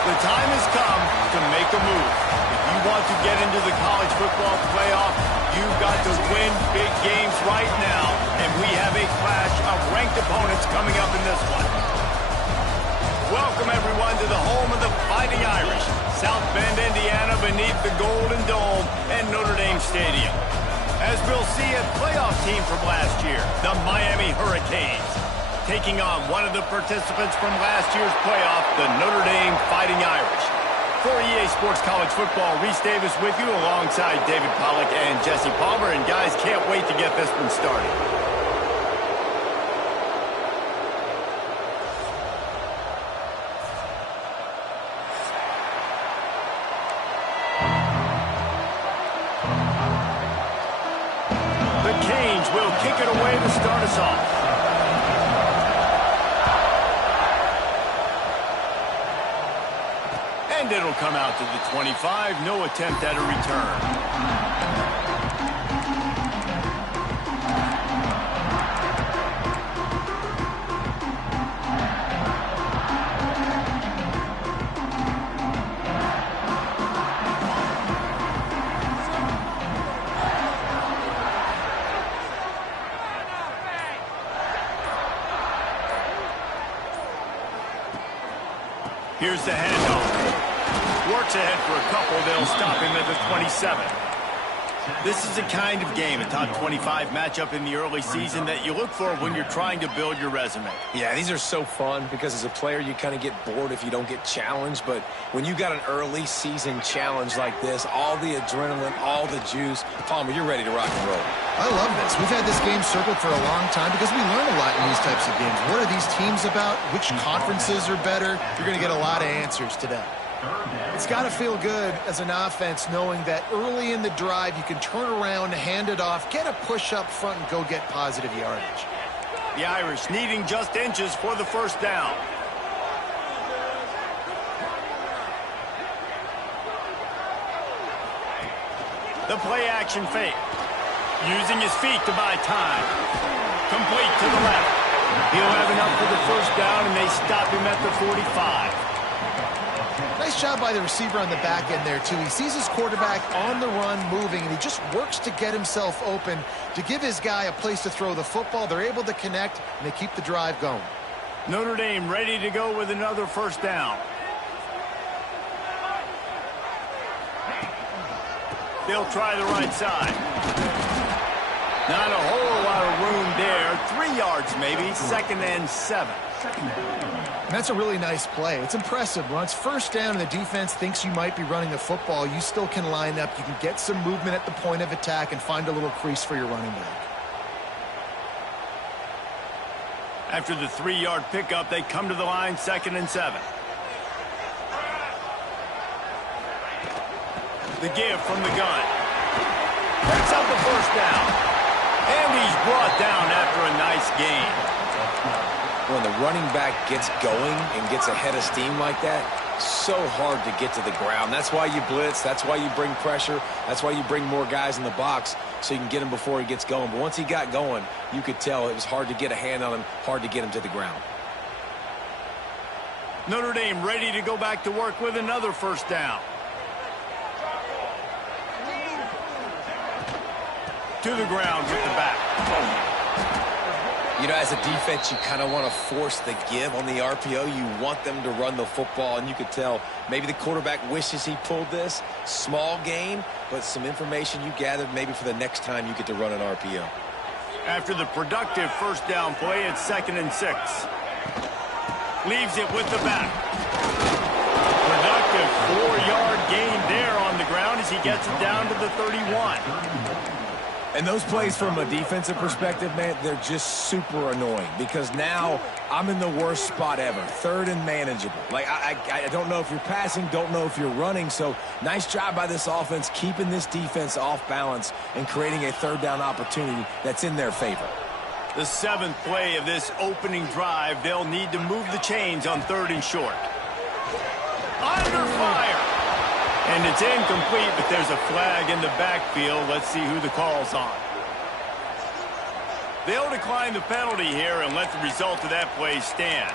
The time has come to make a move. If you want to get into the college football playoff, you've got to win big games right now, and we have a clash of ranked opponents coming up in this one. Welcome, everyone, to the home of the Fighting Irish, South Bend, Indiana, beneath the Golden Dome and Notre Dame Stadium. As we'll see a playoff team from last year, the Miami Hurricanes, taking on one of the participants from last year's playoff, the Notre Dame Fighting Irish. For EA Sports College Football, Reese Davis with you alongside David Pollack and Jesse Palmer. And guys, can't wait to get this one started. The Canes will kick it away to start us off. And it'll come out to the 25. No attempt at a return. Here's the handoff. Works ahead for a couple. They'll stop him at the 27. This is the kind of game, a top 25 matchup in the early season, that you look for when you're trying to build your resume. Yeah, these are so fun because as a player, you kind of get bored if you don't get challenged. But when you got an early season challenge like this, all the adrenaline, all the juice, Palmer, you're ready to rock and roll. I love this. We've had this game circled for a long time because we learn a lot in these types of games. What are these teams about? Which conferences are better? You're going to get a lot of answers today. It's got to feel good as an offense knowing that early in the drive you can turn around, hand it off, get a push up front, and go get positive yardage. The Irish needing just inches for the first down. The play action fake. Using his feet to buy time. Complete to the left. He'll have enough for the first down, and they stop him at the 45. Nice job by the receiver on the back end there, too. He sees his quarterback on the run moving, and he just works to get himself open to give his guy a place to throw the football. They're able to connect, and they keep the drive going. Notre Dame ready to go with another first down. They'll try the right side. Not a whole lot of room there. 3 yards maybe. 2nd and 7. And that's a really nice play. It's impressive. When it's first down and the defense thinks you might be running the football, you still can line up. You can get some movement at the point of attack and find a little crease for your running back. After the 3-yard pickup, they come to the line, 2nd and 7. The give from the gun. Breaks up the first down. And he's brought down after a nice gain. When the running back gets going and gets ahead of steam like that, so hard to get to the ground. That's why you blitz. That's why you bring pressure. That's why you bring more guys in the box so you can get him before he gets going. But once he got going, you could tell it was hard to get a hand on him, hard to get him to the ground. Notre Dame ready to go back to work with another first down. To the ground with the back. You know, as a defense, you kind of want to force the give on the RPO. You want them to run the football, and you could tell maybe the quarterback wishes he pulled this. Small gain, but some information you gathered maybe for the next time you get to run an RPO. After the productive first down play, it's 2nd and 6. Leaves it with the back. Productive 4-yard gain there on the ground as he gets it down to the 31. And those plays from a defensive perspective, man, they're just super annoying because now I'm in the worst spot ever. 3rd and manageable. Like, I don't know if you're passing, don't know if you're running. So nice job by this offense keeping this defense off balance and creating a 3rd down opportunity that's in their favor. The 7th play of this opening drive, they'll need to move the chains on 3rd and short. Under fire. And it's incomplete, but there's a flag in the backfield. Let's see who the call's on. They'll decline the penalty here and let the result of that play stand.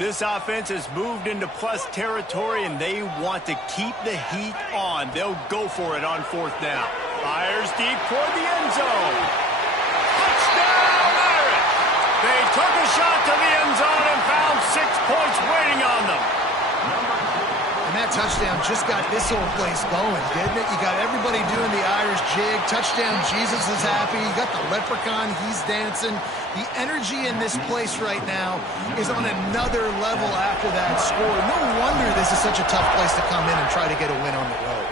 This offense has moved into plus territory, and they want to keep the heat on. They'll go for it on 4th down. Fires deep toward the end zone. Touchdown, Irish! They took a shot to the end zone and found 6 points waiting on them. And that touchdown just got this whole place going, didn't it? You got everybody doing the Irish jig. Touchdown, Jesus is happy. You got the leprechaun, he's dancing. The energy in this place right now is on another level after that score. No wonder this is such a tough place to come in and try to get a win on the road.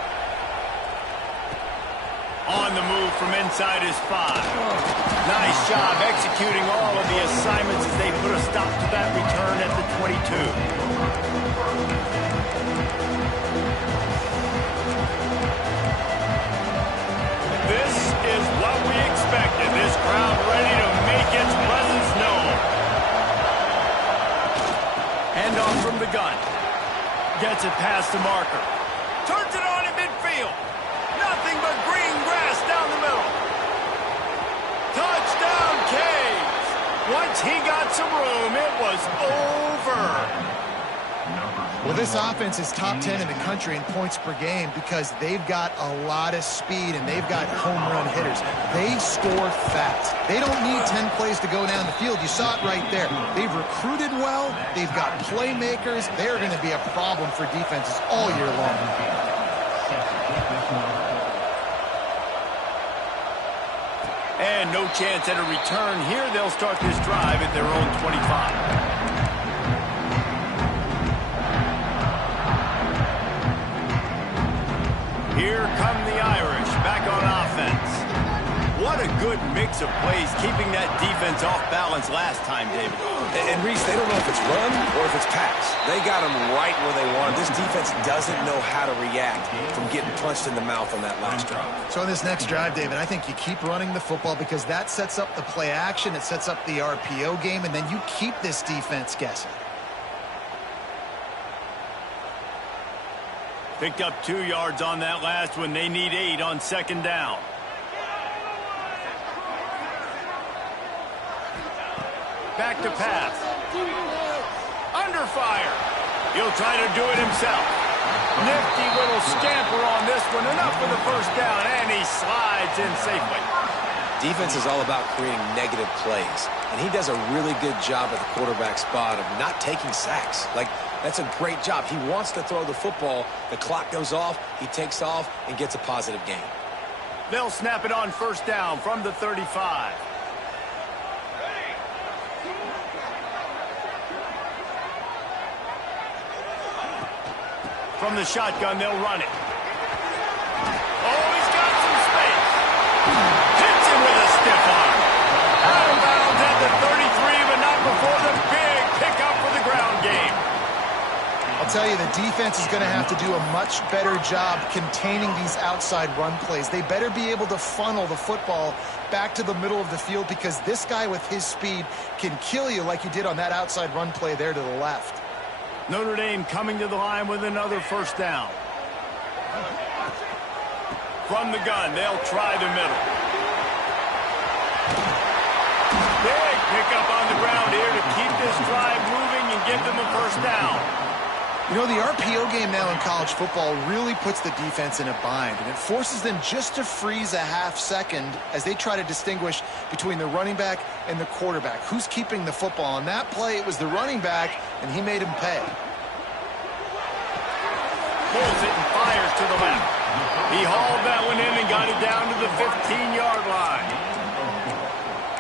On the move from inside his 5. Nice job executing all of the assignments as they put a stop to that return at the 22. This is what we expected. This crowd ready to make its presence known. Handoff from the gun. Gets it past the marker. Turns it on in midfield. Nothing but green grass down the middle. Touchdown, Caves. Once he got some room, it was over. Well, this offense is top 10 in the country in points per game because they've got a lot of speed and they've got home run hitters. They score fast. They don't need 10 plays to go down the field. You saw it right there. They've recruited well. They've got playmakers. They're going to be a problem for defenses all year long. And no chance at a return here. They'll start this drive at their own 25. Here come the Irish back on offense. What a good mix of plays, keeping that defense off balance last time, David. And Reese, they don't know if it's run or if it's pass. They got them right where they want. This defense doesn't know how to react from getting punched in the mouth on that last drive. So on this next drive, David, I think you keep running the football because that sets up the play action, it sets up the RPO game, and then you keep this defense guessing. Picked up 2 yards on that last one. They need 8 on 2nd down. Back to pass. Under fire. He'll try to do it himself. Nifty little scamper on this one. Enough for the 1st down, and he slides in safely. Defense is all about creating negative plays, and he does a really good job at the quarterback spot of not taking sacks. That's a great job. He wants to throw the football. The clock goes off. He takes off and gets a positive gain. They'll snap it on 1st down from the 35. From the shotgun, they'll run it. Oh, he's got some space. Hits him with a stiff arm. Out of bounds at the 33, but not before the big pickup for the ground game. I'll tell you, the defense is going to have to do a much better job containing these outside run plays. They better be able to funnel the football back to the middle of the field because this guy with his speed can kill you like he did on that outside run play there to the left. Notre Dame coming to the line with another 1st down. From the gun, they'll try the middle. Big pickup on the ground here to keep this drive moving and give them a 1st down. You know, the RPO game now in college football really puts the defense in a bind, and it forces them just to freeze a half second as they try to distinguish between the running back and the quarterback. Who's keeping the football? On that play, it was the running back, and he made him pay. Pulls it and fires to the left. He hauled that one in and got it down to the 15-yard line.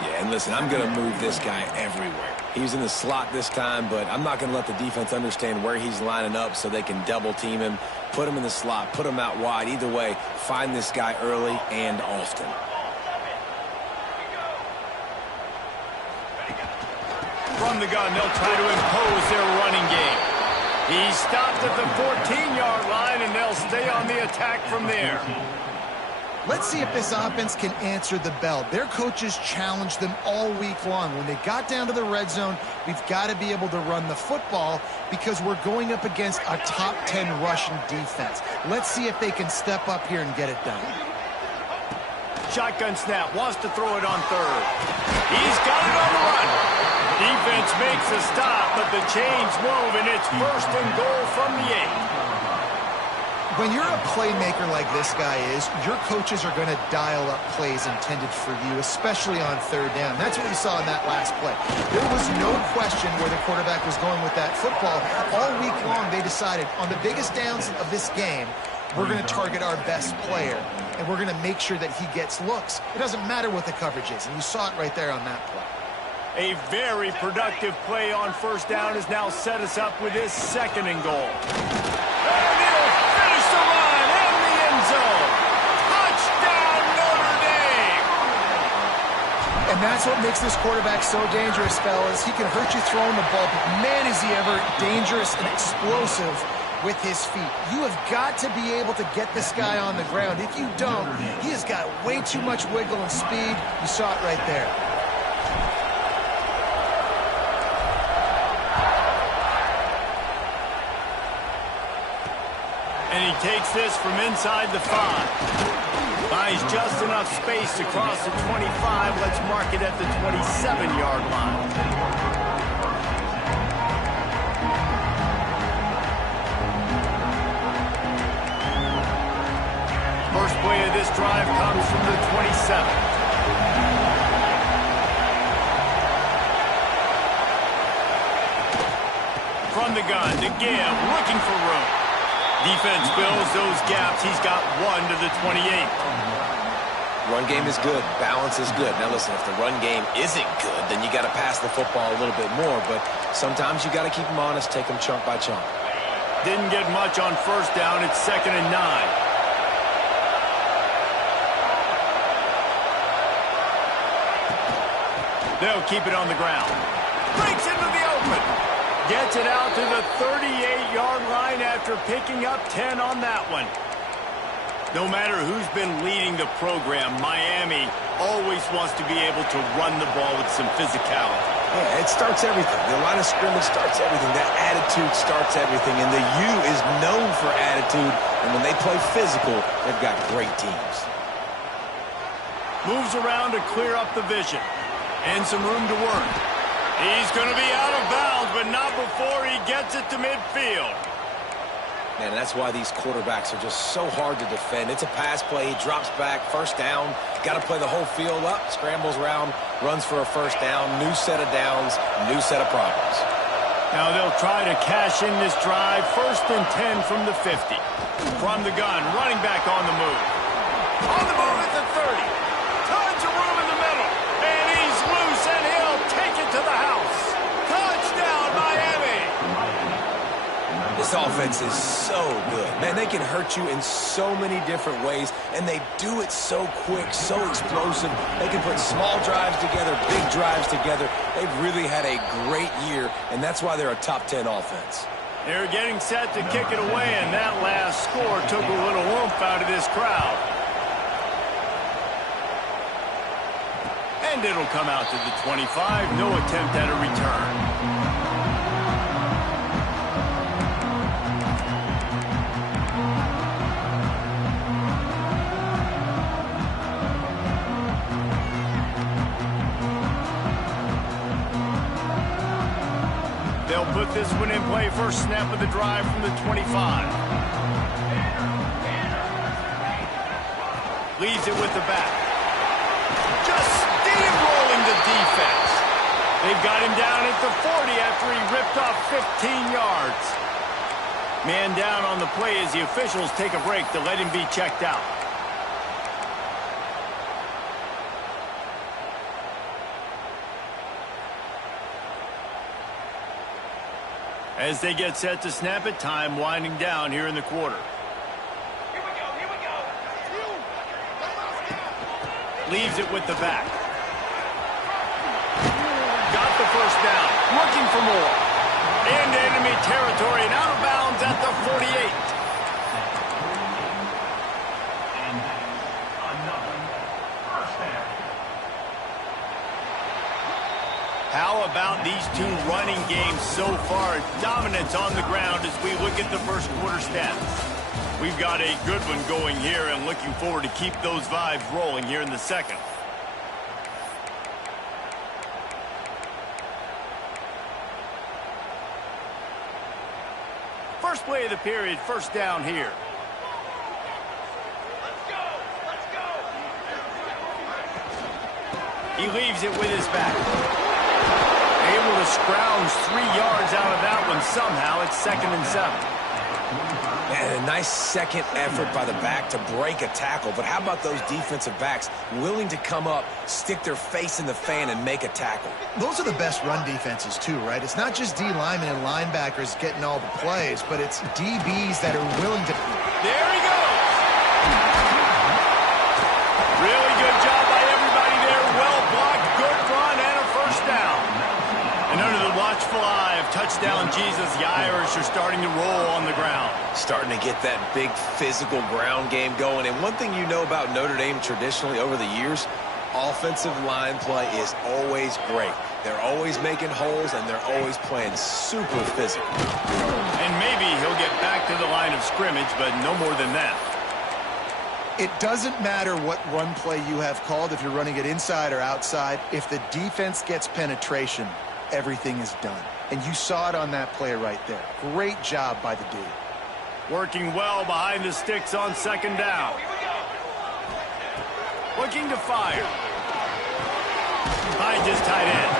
Yeah, and listen, I'm going to move this guy everywhere. He's in the slot this time, but I'm not going to let the defense understand where he's lining up so they can double-team him, put him in the slot, put him out wide. Either way, find this guy early and often. From the gun, they'll try to impose their running game. He stopped at the 14-yard line, and they'll stay on the attack from there. Let's see if this offense can answer the bell. Their coaches challenged them all week long. When they got down to the red zone, we've got to be able to run the football because we're going up against a top 10 rushing defense. Let's see if they can step up here and get it done. Shotgun snap, wants to throw it on third. He's got it on the run. Defense makes a stop, but the chains move, and it's 1st and goal from the 8. When you're a playmaker like this guy is, your coaches are going to dial up plays intended for you, especially on 3rd down. That's what we saw in that last play. There was no question where the quarterback was going with that football. All week long, they decided on the biggest downs of this game, we're going to target our best player, and we're going to make sure that he gets looks. It doesn't matter what the coverage is, and you saw it right there on that play. A very productive play on 1st down has now set us up with this 2nd and goal. And it'll finish the run in the end zone. Touchdown, Notre Dame! And that's what makes this quarterback so dangerous, fellas. He can hurt you throwing the ball, but man, is he ever dangerous and explosive with his feet. You have got to be able to get this guy on the ground. If you don't, he has got way too much wiggle and speed. You saw it right there. And he takes this from inside the 5. Buys just enough space to cross the 25. Let's mark it at the 27-yard line. First play of this drive comes from the 27. From the gun to give, looking for room. Defense fills those gaps. He's got 1 to the 28. Run game is good. Balance is good. Now, listen, if the run game isn't good, then you got to pass the football a little bit more. But sometimes you got to keep them honest, take them chunk by chunk. Didn't get much on 1st down. It's 2nd and 9. They'll keep it on the ground. Breaks into the open. Gets it out to the 38-yard line after picking up 10 on that one. No matter who's been leading the program, Miami always wants to be able to run the ball with some physicality. Yeah, it starts everything. The line of scrimmage starts everything. That attitude starts everything. And the U is known for attitude. And when they play physical, they've got great teams. Moves around to clear up the vision. And some room to work. He's going to be out of bounds, but not before he gets it to midfield. Man, that's why these quarterbacks are just so hard to defend. It's a pass play. He drops back, 1st down. Got to play the whole field up, scrambles around, runs for a 1st down. New set of downs, new set of problems. Now they'll try to cash in this drive. 1st and 10 from the 50. From the gun, running back on the move. On the move at the 30. Tons of room in the middle. And he's loose, and he'll take it to the house. Touchdown, Miami! This offense is so good. Man, they can hurt you in so many different ways, and they do it so quick, so explosive. They can put small drives together, big drives together. They've really had a great year, and that's why they're a top 10 offense. They're getting set to kick it away, and that last score took a little oomph out of this crowd. And it'll come out to the 25. No attempt at a return. They'll put this one in play. First snap of the drive from the 25. Leaves it with the back. Just steamrolling the defense. They've got him down at the 40 after he ripped off 15 yards. Man down on the play as the officials take a break to let him be checked out. As they get set to snap it, time winding down here in the quarter. Here we go. Leaves it with the back. Got the 1st down. Looking for more. Into enemy territory and out of bounds at the 48. How about these two running games so far? Dominance on the ground as we look at the first quarter stats. We've got a good one going here and looking forward to keep those vibes rolling here in the second. First play of the period, first down here. Let's go! Let's go! He leaves it with his back. Able to scrounge 3 yards out of that one somehow. It's 2nd and 7. And a nice second effort by the back to break a tackle. But how about those defensive backs willing to come up, stick their face in the fan, and make a tackle? Those are the best run defenses, too, right? It's not just D linemen and linebackers getting all the plays, but it's DBs that are willing to... There he goes! Really good job by everybody there. Well blocked, good run, and a first down. And under the watchful eye of touchdown Jesus, the Irish are starting to roll on the ground. Starting to get that big physical ground game going. And one thing you know about Notre Dame traditionally over the years, offensive line play is always great. They're always making holes, and they're always playing super physical. And maybe he'll get back to the line of scrimmage, but no more than that. It doesn't matter what run play you have called, if you're running it inside or outside. If the defense gets penetration, everything is done. And you saw it on that play right there. Great job by the D. Working well behind the sticks on second down. Looking to fire. Behind his tight end.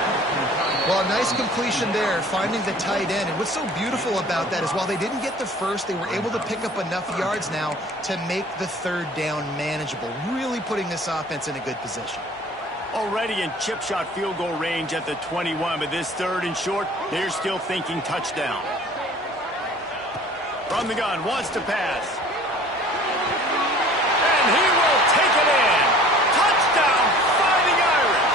Well, nice completion there, finding the tight end. And what's so beautiful about that is while they didn't get the first, they were able to pick up enough yards now to make the third down manageable, really putting this offense in a good position. Already in chip shot field goal range at the 21, but this 3rd and short, they're still thinking touchdown. From the gun, wants to pass. And he will take it in. Touchdown, Fighting Irish.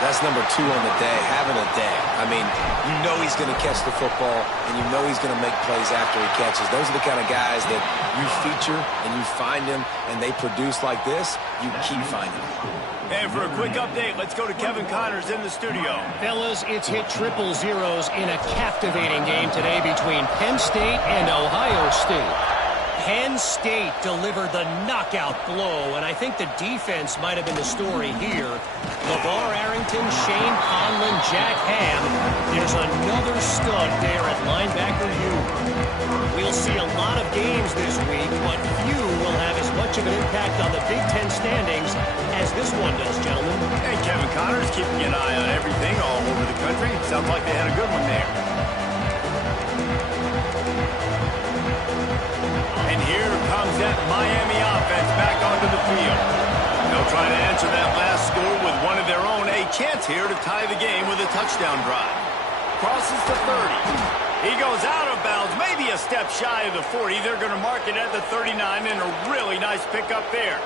That's number 2 on the day, having a day. I mean, you know he's going to catch the football, and you know he's going to make plays after he catches. Those are the kind of guys that you feature and you find them, and they produce like this, you keep finding them. And for a quick update, let's go to Kevin Connors in the studio. Fellas, it's hit triple zeros in a captivating game today between Penn State and Ohio State. Penn State delivered the knockout blow, and I think the defense might have been the story here. LeVar Arrington, Shane Conlon, Jack Ham. There's another stud there at linebacker U. We'll see a lot of games this week, but few will have as much of an impact on the Big Ten standings as this one does, gentlemen. Hey, Kevin Connors keeping an eye on everything all over the country. Sounds like they had a good one there. And here comes that Miami offense back onto the field. They'll try to answer that last score with one of their own. A chance here to tie the game with a touchdown drive. Crosses the 30. He goes out of bounds, maybe a step shy of the 40. They're going to mark it at the 39, and a really nice pickup there.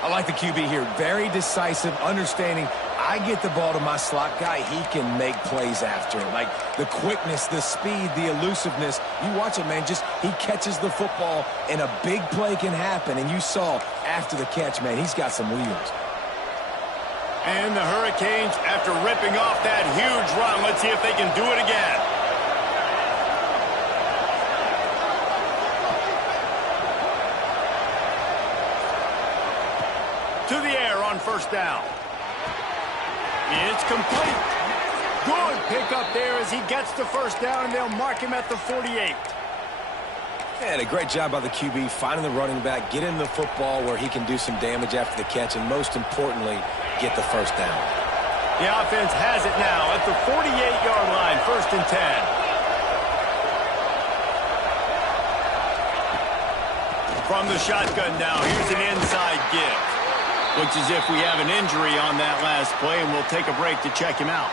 I like the QB here. Very decisive, understanding. I get the ball to my slot guy, he can make plays after. Like the quickness, the speed, the elusiveness. You watch it, man. Just he catches the football, and a big play can happen. And you saw after the catch, man, he's got some wheels. And the Hurricanes, after ripping off that huge run, let's see if they can do it again. To the air on first down. It's complete. Good pickup there as he gets the first down, and they'll mark him at the 48. And a great job by the QB, finding the running back, getting the football where he can do some damage after the catch, and most importantly, get the first down. The offense has it now at the 48-yard line, 1st and 10. From the shotgun now, here's an inside give. Looks as if we have an injury on that last play, and we'll take a break to check him out.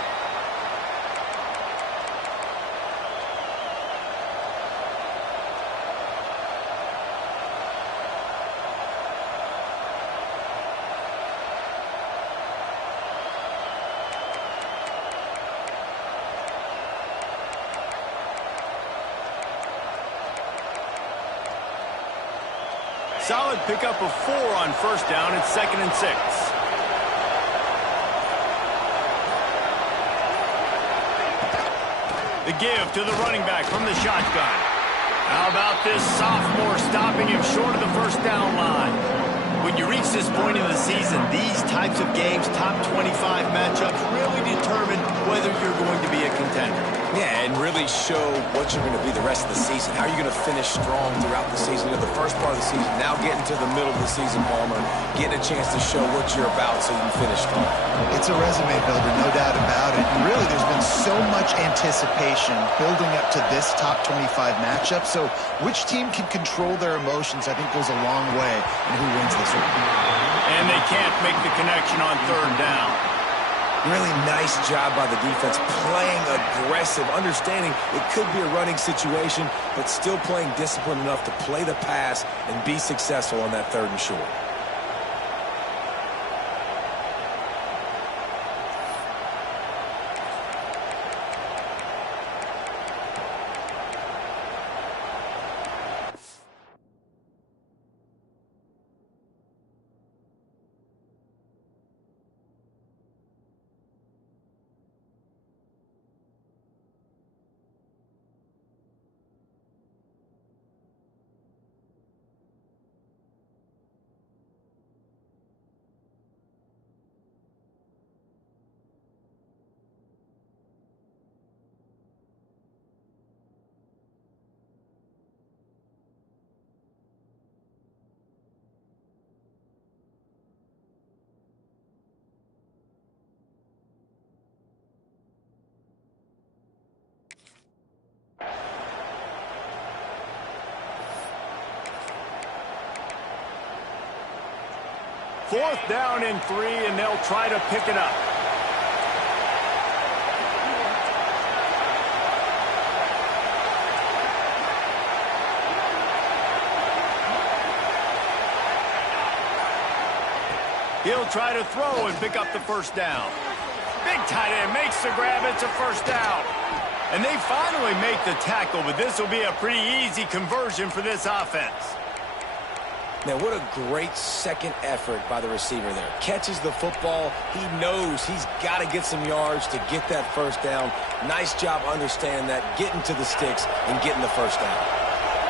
Solid pickup of 4 on first down. It's 2nd and 6. The give to the running back from the shotgun. How about this sophomore stopping him short of the first down line? When you reach this point in the season, these types of games, top 25 matchups, really determine whether you're going to be a contender. Yeah, and really show what you're going to be the rest of the season. How are you going to finish strong throughout the season? You know, the first part of the season, now getting to the middle of the season, Palmer, getting a chance to show what you're about so you can finish strong. It's a resume builder, no doubt about it. And really, there's been so much anticipation building up to this top 25 matchup. So which team can control their emotions, I think, goes a long way in who wins this one. And they can't make the connection on third down. Really nice job by the defense, playing aggressive, understanding it could be a running situation, but still playing disciplined enough to play the pass and be successful on that third and short. Fourth down and 3, and they'll try to pick it up. He'll try to throw and pick up the first down. Big tight end makes the grab. It's a first down. And they finally make the tackle, but this will be a pretty easy conversion for this offense. Man, what a great second effort by the receiver there. Catches the football. He knows he's got to get some yards to get that first down. Nice job understanding that, getting to the sticks and getting the first down.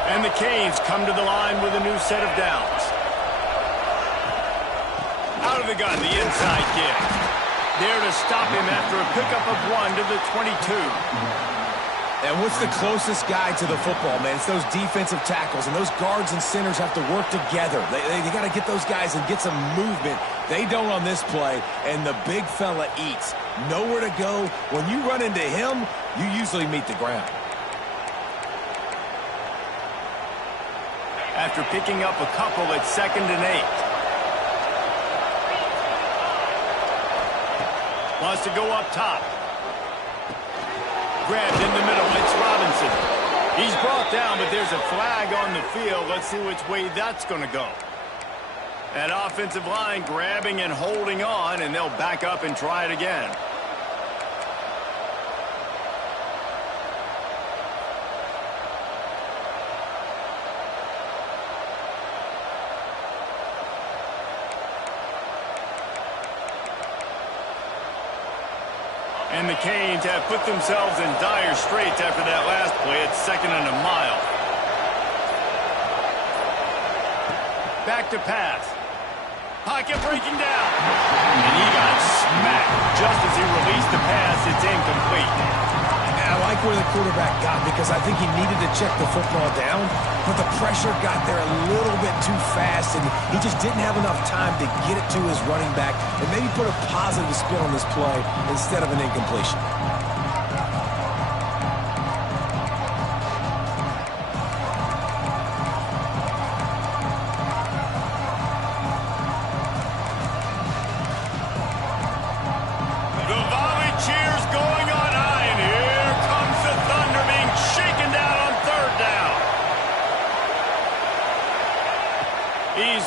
And the Canes come to the line with a new set of downs. Out of the gun, the inside kick. There to stop him after a pickup of 1 to the 22. And what's the closest guy to the football, man? It's those defensive tackles, and those guards and centers have to work together. They got to get those guys and get some movement. They don't on this play, and the big fella eats. Nowhere to go. When you run into him, you usually meet the ground. After picking up a couple at 2nd and 8. Wants to go up top. Grabbed in the middle. It's Robinson. He's brought down, but there's a flag on the field. Let's see which way that's going to go. That offensive line grabbing and holding on, and they'll back up and try it again. And the Canes have put themselves in dire straits after that last play. It's 2nd and a mile. Back to pass. Pocket breaking down. And he got smacked just as he released the pass. It's incomplete. I like where the quarterback got, because I think he needed to check the football down, but the pressure got there a little bit too fast, and he just didn't have enough time to get it to his running back and maybe put a positive spin on this play instead of an incompletion.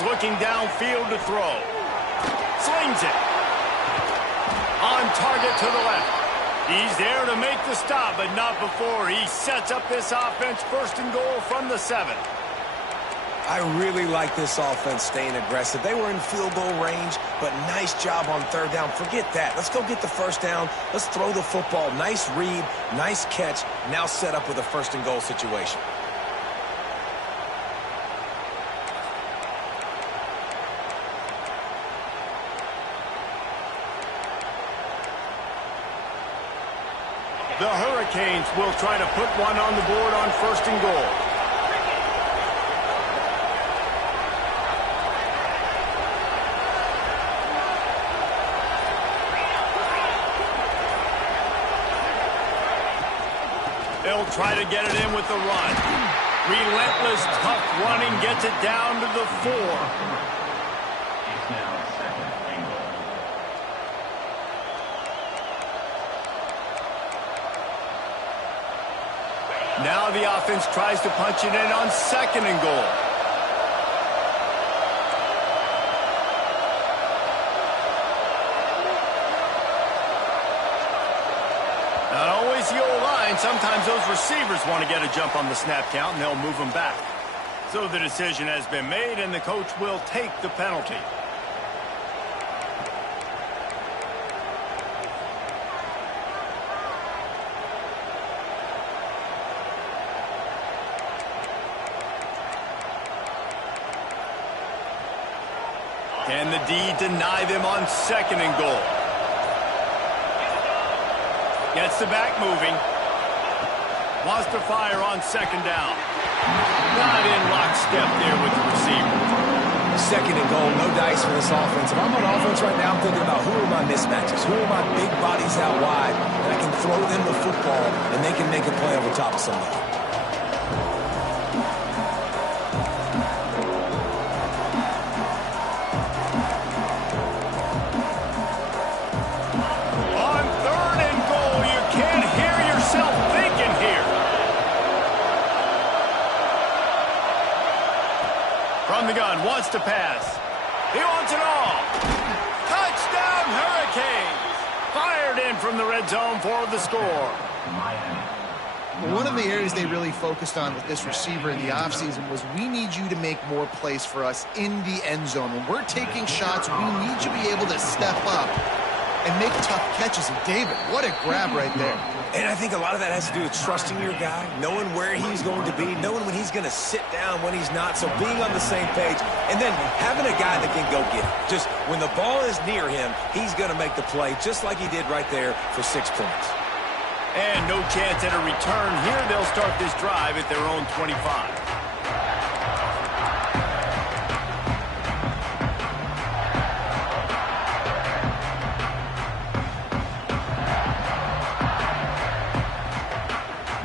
Looking downfield to throw. Slings it. On target to the left. He's there to make the stop, but not before he sets up this offense 1st and goal from the 7. I really like this offense staying aggressive. They were in field goal range, but nice job on 3rd down. Forget that. Let's go get the first down. Let's throw the football. Nice read, nice catch. Now set up with a 1st and goal situation. Hurricanes will try to put one on the board on 1st and goal. They'll try to get it in with the run. Relentless, tough running gets it down to the 4. Now the offense tries to punch it in on 2nd and goal. Not always the old line. Sometimes those receivers want to get a jump on the snap count, and they'll move them back. So the decision has been made, and the coach will take the penalty. Can the D deny them on 2nd and goal? Gets the back moving. Wants to fire on 2nd down. Not in lockstep there with the receiver. 2nd and goal, no dice for this offense. If I'm on offense right now, I'm thinking about who are my mismatches, who are my big bodies out wide, and I can throw them the football, and they can make a play over top of somebody. From the gun, wants to pass. He wants it all. Touchdown, Hurricanes! Fired in from the red zone for the score. One of the areas they really focused on with this receiver in the offseason was we need you to make more plays for us in the end zone. When we're taking shots, we need you to be able to step up and make tough catches. And David, what a grab right there. And I think a lot of that has to do with trusting your guy, knowing where he's going to be, knowing when he's going to sit down, when he's not, so being on the same page, and then having a guy that can go get it. Just when the ball is near him, he's going to make the play, just like he did right there for 6 points. And no chance at a return here. They'll start this drive at their own 25.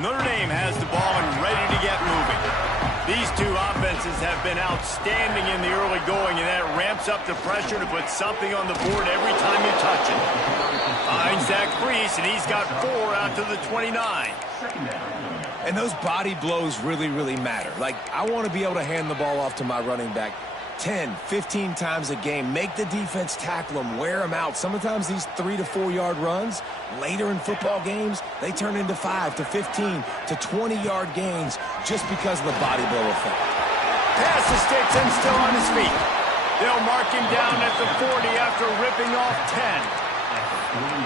Notre Dame has the ball and ready to get moving. These two offenses have been outstanding in the early going, and that ramps up the pressure to put something on the board every time you touch it. Finds that crease, and he's got 4 out to the 29. And those body blows really, really matter. Like, I want to be able to hand the ball off to my running back 10, 15 times a game. Make the defense tackle them, wear them out. Sometimes these 3 to 4 yard runs, later in football games, they turn into 5 to 15 to 20 yard gains just because of the body blow effect. Pass the sticks and still on his feet. They'll mark him down at the 40 after ripping off 10.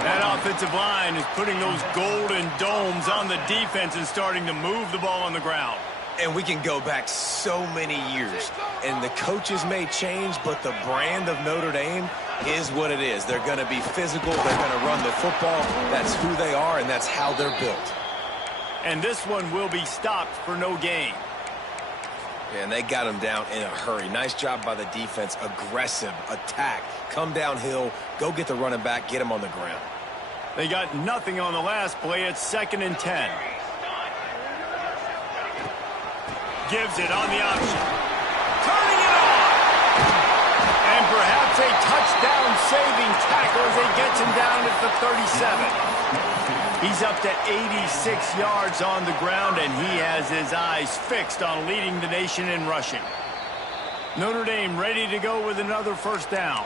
That offensive line is putting those golden domes on the defense and starting to move the ball on the ground. And we can go back so many years, and the coaches may change, but the brand of Notre Dame is what it is. They're going to be physical. They're going to run the football. That's who they are, and that's how they're built. And this one will be stopped for no gain. Yeah, and they got him down in a hurry. Nice job by the defense. Aggressive attack. Come downhill. Go get the running back. Get him on the ground. They got nothing on the last play. It's 2nd and 10. Gives it on the option. Turning it on! And perhaps a touchdown-saving tackle as he gets him down at the 37. He's up to 86 yards on the ground, and he has his eyes fixed on leading the nation in rushing. Notre Dame ready to go with another 1st down.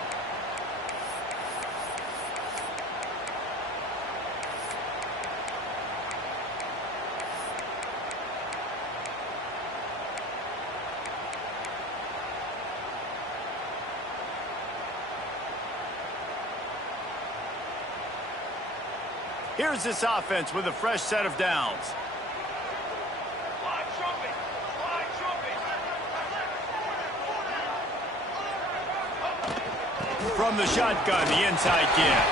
Here's this offense with a fresh set of downs. From the shotgun, the inside give.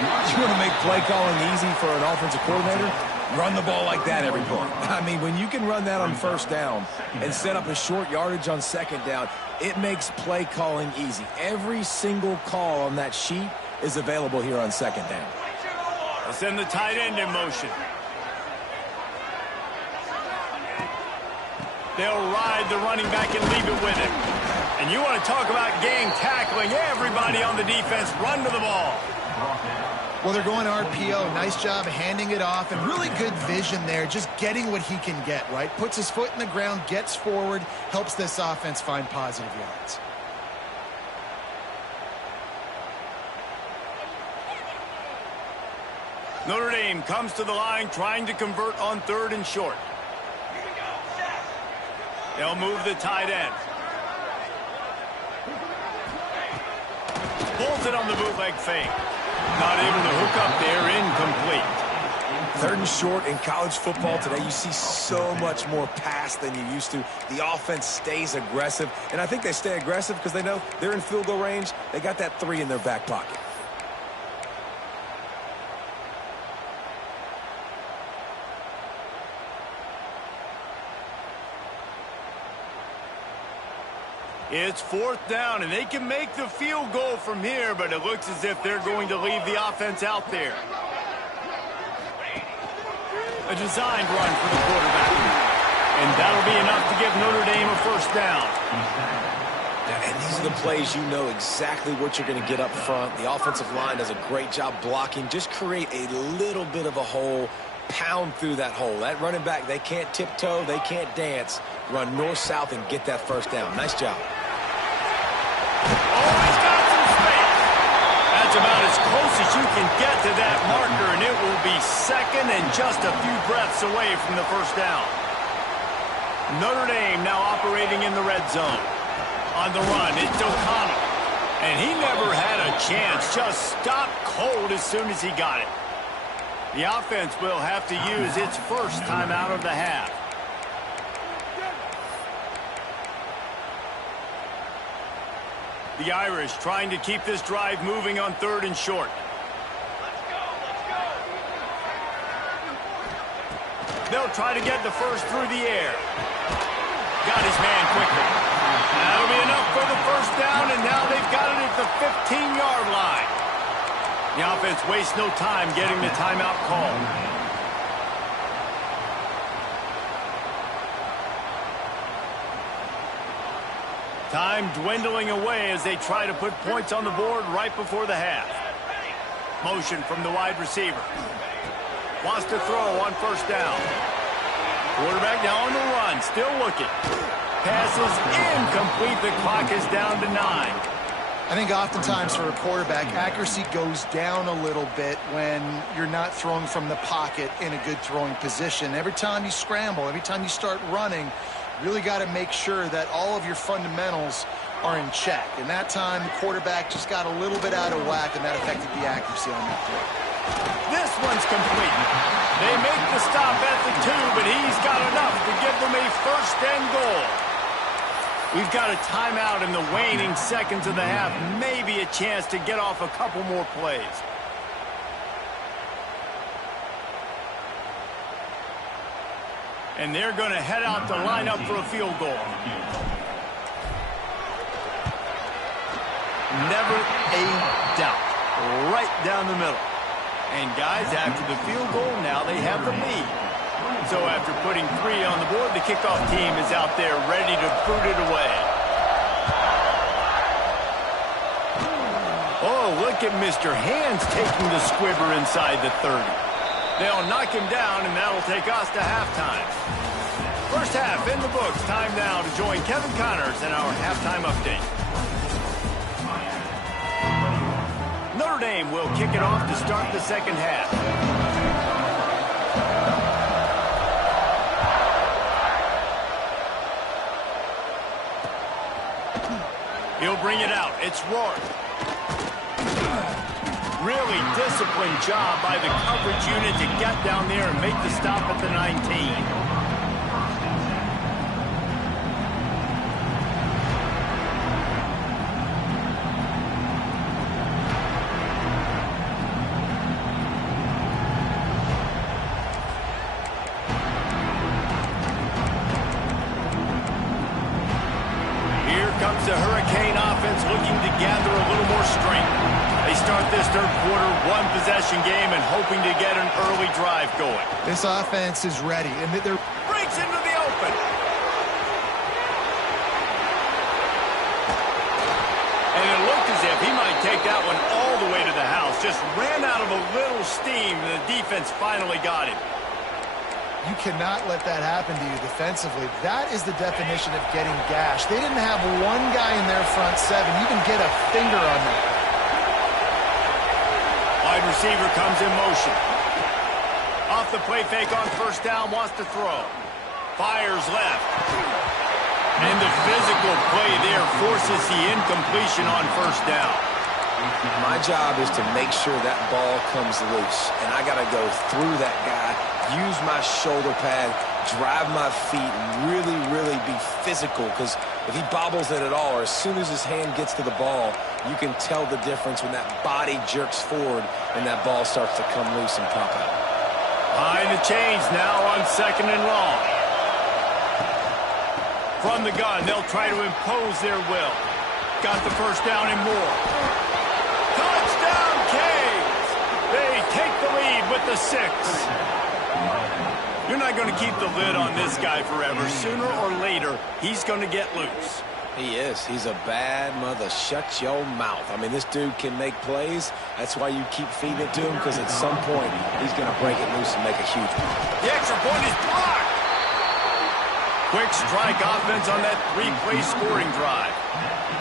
You want to make play calling easy for an offensive coordinator? Run the ball like that every play. I mean, when you can run that on first down and set up a short yardage on second down, it makes play calling easy. Every single call on that sheet is available here on second down. They'll send the tight end in motion. They'll ride the running back and leave it with him. And you want to talk about gang tackling. Everybody on the defense run to the ball. Well, they're going RPO. Nice job handing it off, and really good vision there, just getting what he can get, right? Puts his foot in the ground, gets forward, helps this offense find positive yards. Notre Dame comes to the line trying to convert on 3rd and short. They'll move the tight end. Pulls it on the bootleg fake. Not able to hook up there, incomplete. 3rd and short in college football today, you see so much more pass than you used to. The offense stays aggressive, and I think they stay aggressive because they know they're in field goal range. They got that 3 in their back pocket. It's 4th down, and they can make the field goal from here, but it looks as if they're going to leave the offense out there. A designed run for the quarterback. And that'll be enough to give Notre Dame a 1st down. And these are the plays you know exactly what you're going to get up front. The offensive line does a great job blocking. Just create a little bit of a hole. Pound through that hole. That running back, they can't tiptoe, they can't dance. Run north-south and get that 1st down. Nice job. Oh, he's got some space. That's about as close as you can get to that marker, and it will be 2nd and just a few breaths away from the 1st down. Notre Dame now operating in the red zone. On the run, it's O'Connell. And he never had a chance. Just stopped cold as soon as he got it. The offense will have to use its 1st timeout of the half. The Irish trying to keep this drive moving on 3rd and short. They'll try to get the 1st through the air. Got his man quickly. That'll be enough for the 1st down, and now they've got it at the 15-yard line. The offense wastes no time getting the timeout called. Time dwindling away as they try to put points on the board right before the half. Motion from the wide receiver. Wants to throw on 1st down. Quarterback now on the run, still looking. Pass is incomplete. The clock is down to 9. I think oftentimes for a quarterback, accuracy goes down a little bit when you're not throwing from the pocket in a good throwing position. Every time you scramble, every time you start running, you really got to make sure that all of your fundamentals are in check. And that time, the quarterback just got a little bit out of whack, and that affected the accuracy on that throw. This one's complete. They make the stop at the 2, but he's got enough to give them a 1st and goal. We've got a timeout in the waning seconds of the half. Maybe a chance to get off a couple more plays. And they're going to head out to line up for a field goal. Never a doubt. Right down the middle. And guys, after the field goal, now they have the lead. So after putting 3 on the board, the kickoff team is out there ready to boot it away. Oh, look at Mr. Hands taking the squibber inside the 30. They'll knock him down, and that'll take us to halftime. 1st half in the books. Time now to join Kevin Connors in our halftime update. Notre Dame will kick it off to start the 2nd half. He'll bring it out. It's Rourke. Really disciplined job by the coverage unit to get down there and make the stop at the 19. the Hurricane offense looking to gather a little more strength. They start this third quarter, one-possession game, and hoping to get an early drive going. This offense is ready, and they're... Breaks into the open. And it looked as if he might take that one all the way to the house. Just ran out of a little steam, and the defense finally got him. You cannot let that happen to you defensively. That is the definition of getting gashed. They didn't have one guy in their front seven. You can get a finger on that. Wide receiver comes in motion. Off the play fake on first down, wants to throw. Fires left. And the physical play there forces the incompletion on first down. My job is to make sure that ball comes loose, and I got to go through that guy, use my shoulder pad, drive my feet, and really, really be physical, because if he bobbles it at all, or as soon as his hand gets to the ball, you can tell the difference when that body jerks forward and that ball starts to come loose and pop out. Behind the chains now on second and long. From the gun, they'll try to impose their will. Got the first down and more. Touchdown, Canes! They take the lead with the 6. You're not going to keep the lid on this guy forever. Sooner or later, he's going to get loose. He is. He's a bad mother. Shut your mouth. I mean, this dude can make plays. That's why you keep feeding it to him, because at some point, he's going to break it loose and make a huge one. The extra point is blocked. Quick strike offense on that 3-play scoring drive.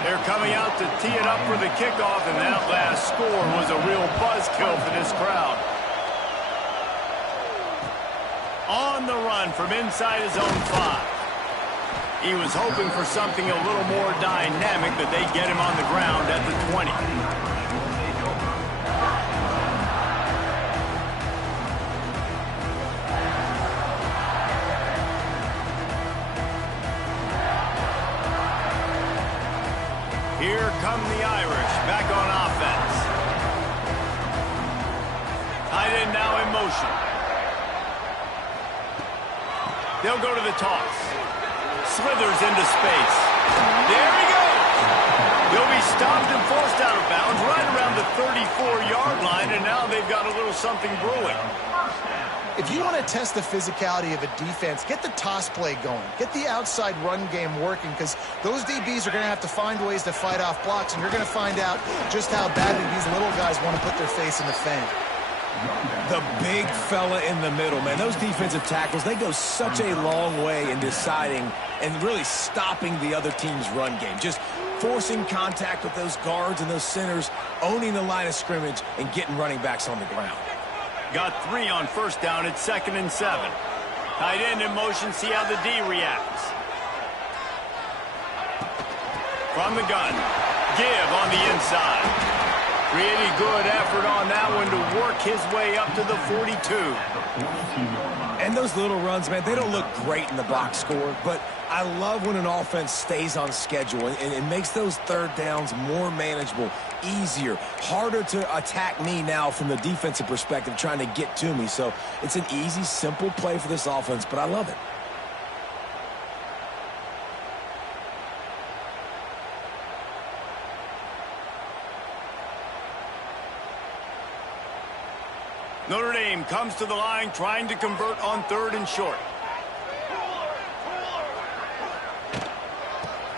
They're coming out to tee it up for the kickoff, and that last score was a real buzzkill for this crowd. On the run from inside his own 5. He was hoping for something a little more dynamic, but they get him on the ground at the 20. Here come the Irish, back on offense. Tight end now in motion. They'll go to the toss. Slithers into space. There he goes. He'll be stopped and forced out of bounds right around the 34-yard line, and now they've got a little something brewing. If you want to test the physicality of a defense, get the toss play going. Get the outside run game working, because those DBs are going to have to find ways to fight off blocks, and you're going to find out just how badly these little guys want to put their face in the fan. The big fella in the middle, man. Those defensive tackles, they go such a long way in deciding and really stopping the other team's run game. Just forcing contact with those guards and those centers, owning the line of scrimmage, and getting running backs on the ground. Got 3 on first down at 2nd and 7. Tight end in motion, see how the D reacts. From the gun, give on the inside. Really good effort on that one to work his way up to the 42. And those little runs, man, they don't look great in the box score, but I love when an offense stays on schedule and it makes those third downs more manageable, easier, harder to attack me now from the defensive perspective trying to get to me. So it's an easy, simple play for this offense, but I love it. Notre Dame comes to the line trying to convert on 3rd and short.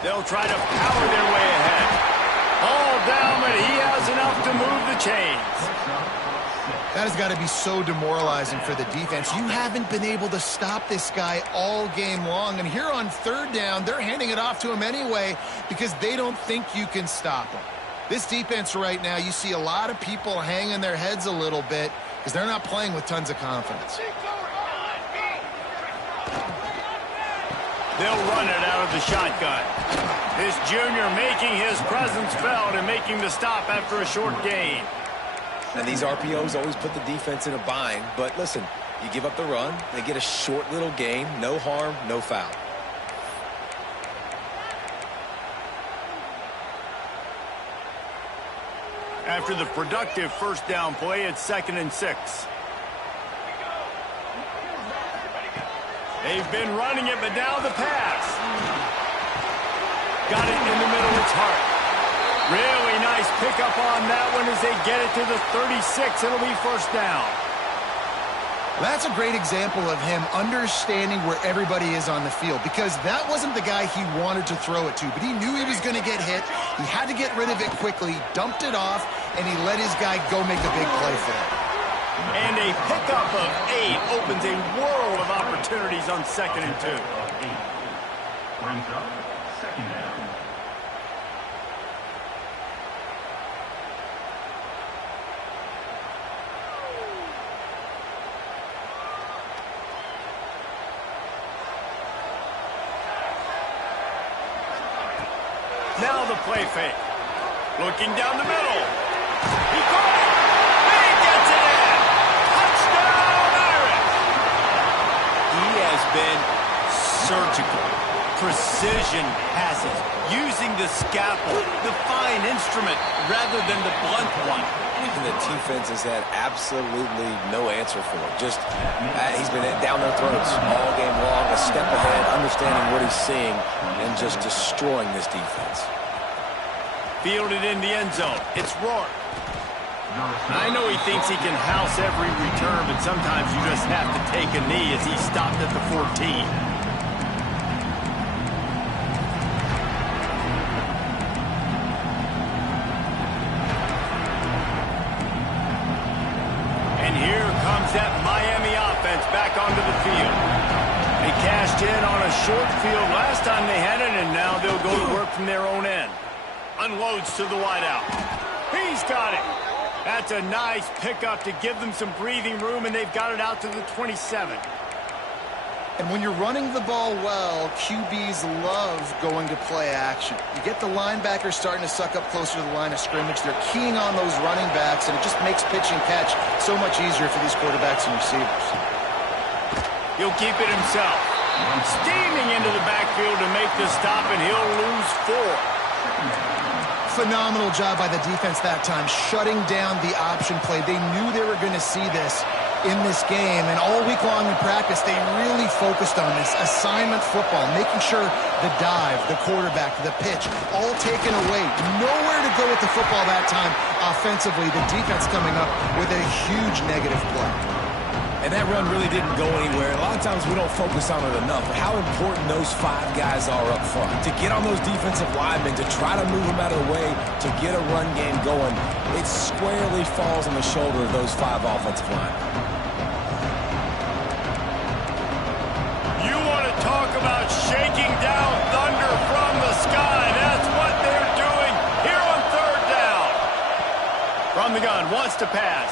They'll try to power their way ahead. All down, but he has enough to move the chains. That has got to be so demoralizing for the defense. You haven't been able to stop this guy all game long. And here on 3rd down, they're handing it off to him anyway because they don't think you can stop him. This defense right now, you see a lot of people hanging their heads a little bit because they're not playing with tons of confidence. They'll run it out of the shotgun. This junior making his presence felt and making the stop after a short gain. And these RPOs always put the defense in a bind. But listen, you give up the run, they get a short little gain, no harm, no foul. After the productive first down play, it's 2nd and 6. They've been running it, but now the pass. Got it in the middle. It's Hart. Really nice pickup on that one as they get it to the 36. It'll be first down. That's a great example of him understanding where everybody is on the field, because that wasn't the guy he wanted to throw it to, but he knew he was going to get hit. He had to get rid of it quickly, dumped it off, and he let his guy go make a big play for him. And a pickup of 8 opens a world of opportunities on 2nd and 2. Brings up 2nd down. Now the play fake. Looking down the middle. He caught it. He gets it in. Touchdown, Irish. He has been surgical. Precision passes. Using the scalpel, the fine instrument, rather than the blunt one. And the defense has had absolutely no answer for it. Just, he's been down their throats all game long, a step ahead, understanding what he's seeing, and just destroying this defense. Fielded in the end zone. It's Rourke. I know he thinks he can house every return, but sometimes you just have to take a knee as he stopped at the 14. That Miami offense back onto the field. They cashed in on a short field last time they had it, and now they'll go to work from their own end. Unloads to the wideout. He's got it. That's a nice pickup to give them some breathing room, and they've got it out to the 27. And when you're running the ball well, QBs love going to play action. You get the linebackers starting to suck up closer to the line of scrimmage. They're keying on those running backs, and it just makes pitch and catch so much easier for these quarterbacks and receivers. He'll keep it himself. Steaming into the backfield to make the stop, and he'll lose 4. Phenomenal job by the defense that time, shutting down the option play. They knew they were going to see this in this game, and all week long in practice they really focused on this assignment football, making sure the dive, the quarterback, the pitch, all taken away. Nowhere to go with the football that time offensively. The defense coming up with a huge negative play. And that run really didn't go anywhere. A lot of times we don't focus on it enough, but how important those 5 guys are up front. To get on those defensive linemen, to try to move them out of the way, to get a run game going, it squarely falls on the shoulder of those 5 offensive linemen. You want to talk about shaking down thunder from the sky. That's what they're doing here on 3rd down. From the gun, wants to pass.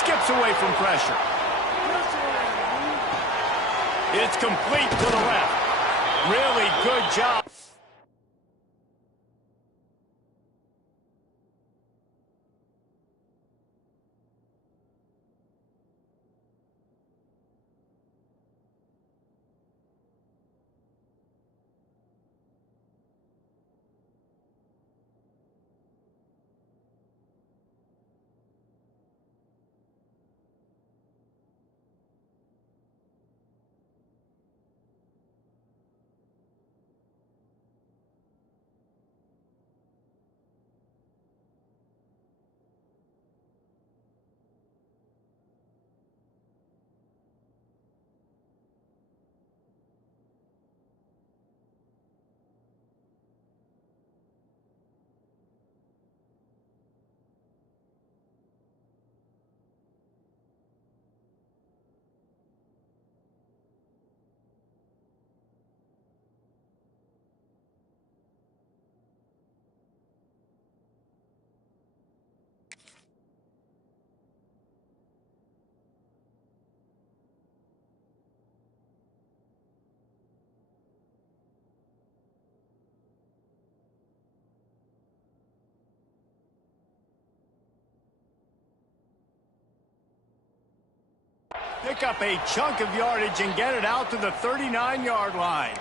Skips away from pressure. It's complete to the left. Really good job. Pick up a chunk of yardage and get it out to the 39-yard line.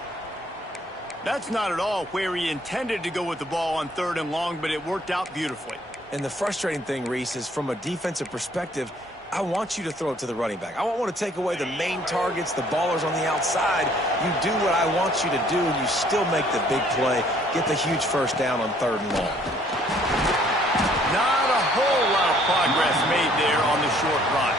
That's not at all where he intended to go with the ball on 3rd and long, but it worked out beautifully. And the frustrating thing, Reese, is from a defensive perspective, I want you to throw it to the running back. I don't want to take away the main targets, the ballers on the outside. You do what I want you to do, and you still make the big play, get the huge first down on 3rd and long. Not a whole lot of progress made there on the short run.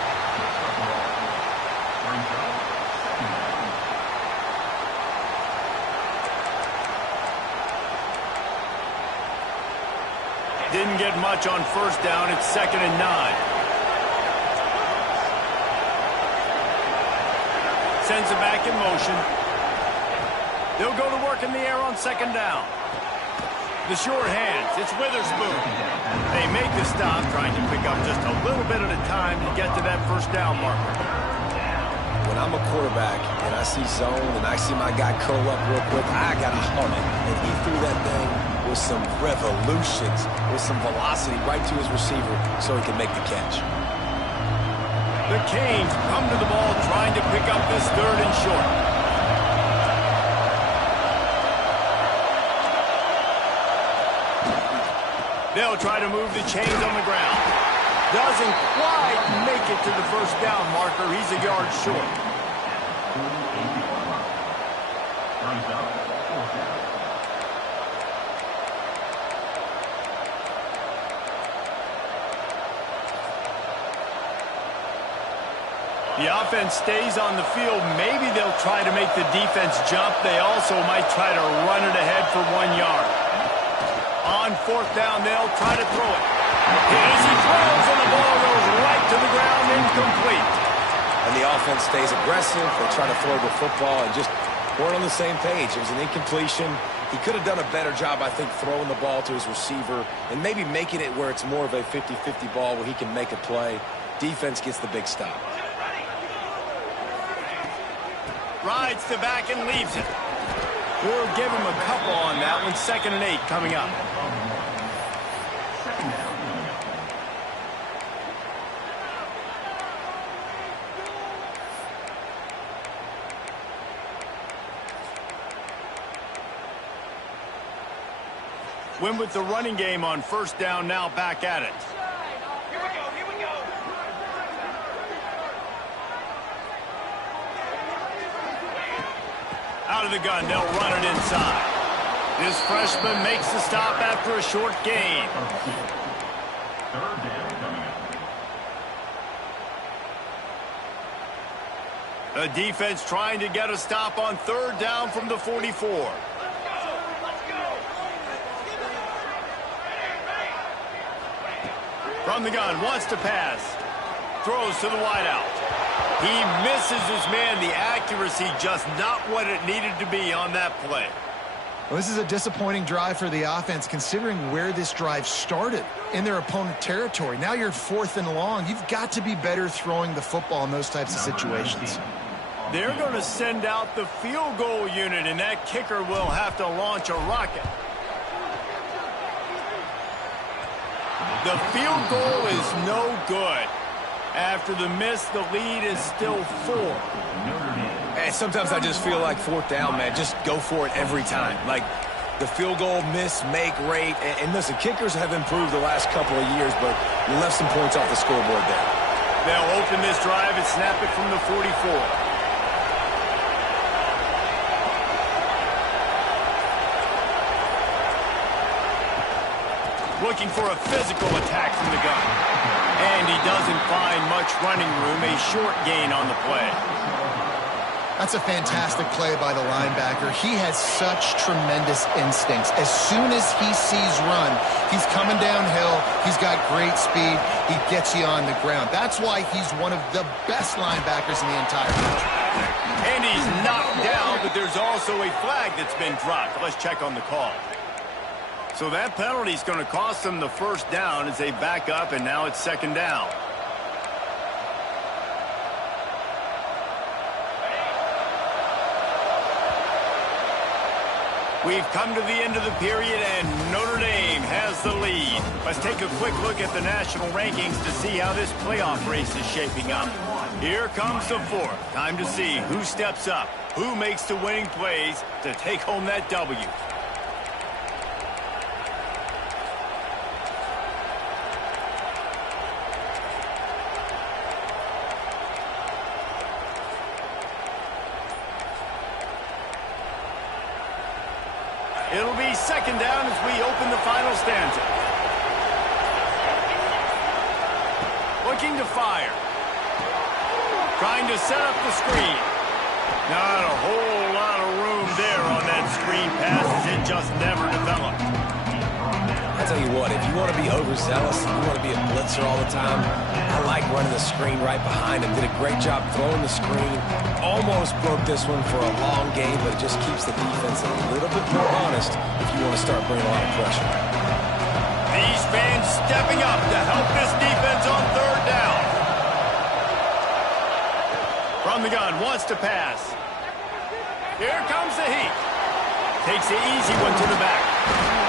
Didn't get much on 1st down. It's 2nd and 9. Sends it back in motion. They'll go to work in the air on 2nd down. The short hands. It's Witherspoon. They make the stop, trying to pick up just a little bit at a time to get to that 1st down marker. When I'm a quarterback and I see zone and I see my guy curl up real quick, I got to hum it. And he threw that thing with some revolutions, with some velocity right to his receiver so he can make the catch. The Canes come to the ball trying to pick up this 3rd and short. They'll try to move the chains on the ground. Doesn't quite make it to the 1st down marker. He's a yard short. The offense stays on the field. Maybe they'll try to make the defense jump. They also might try to run it ahead for 1 yard. On 4th down, they'll try to throw it. As he throws, and the ball goes right to the ground, incomplete. And the offense stays aggressive. They try to throw the football and just weren't on the same page. It was an incompletion. He could have done a better job, I think, throwing the ball to his receiver and maybe making it where it's more of a 50-50 ball where he can make a play. Defense gets the big stop. Rides to back and leaves it. We'll give him a couple on that one. 2nd and 8 coming up. Win with the running game on 1st down, now back at it. Here we go, here we go. Out of the gun, they'll run it inside. This freshman makes the stop after a short gain. 3rd down coming up. The defense trying to get a stop on 3rd down from the 44. From the gun, wants to pass. Throws to the wideout. He misses his man. The accuracy just not what it needed to be on that play. Well, this is a disappointing drive for the offense, considering where this drive started, in their opponent territory. Now you're 4th and long. You've got to be better throwing the football in those types of situations. They're going to send out the field goal unit, and that kicker will have to launch a rocket. The field goal is no good. After the miss, the lead is still 4. And sometimes I just feel like 4th down, man. Just go for it every time. Like the field goal miss, make rate. And listen, kickers have improved the last couple of years, but you left some points off the scoreboard there. They'll open this drive and snap it from the 44. Looking for a physical attack from the gun. And he doesn't find much running room. A short gain on the play. That's a fantastic play by the linebacker. He has such tremendous instincts. As soon as he sees run, he's coming downhill. He's got great speed. He gets you on the ground. That's why he's one of the best linebackers in the entire country. And he's knocked down, but there's also a flag that's been dropped. Let's check on the call. So that penalty is going to cost them the 1st down as they back up, and now it's 2nd down. We've come to the end of the period, and Notre Dame has the lead. Let's take a quick look at the national rankings to see how this playoff race is shaping up. Here comes the 4th. Time to see who steps up, who makes the winning plays to take home that W. It'll be second down as we open the final stanza. Looking to fire. Trying to set up the screen. Not a whole lot of room there on that screen pass as it just never developed. I tell you what, if you want to be overzealous, you want to be a blitzer all the time, I like running the screen right behind him. Did a great job throwing the screen. Almost broke this one for a long game, but it just keeps the defense a little bit more honest if you want to start bringing a lot of pressure. These fans stepping up to help this defense on third down. From the gun, wants to pass. Here comes the heat. Takes the easy one to the back.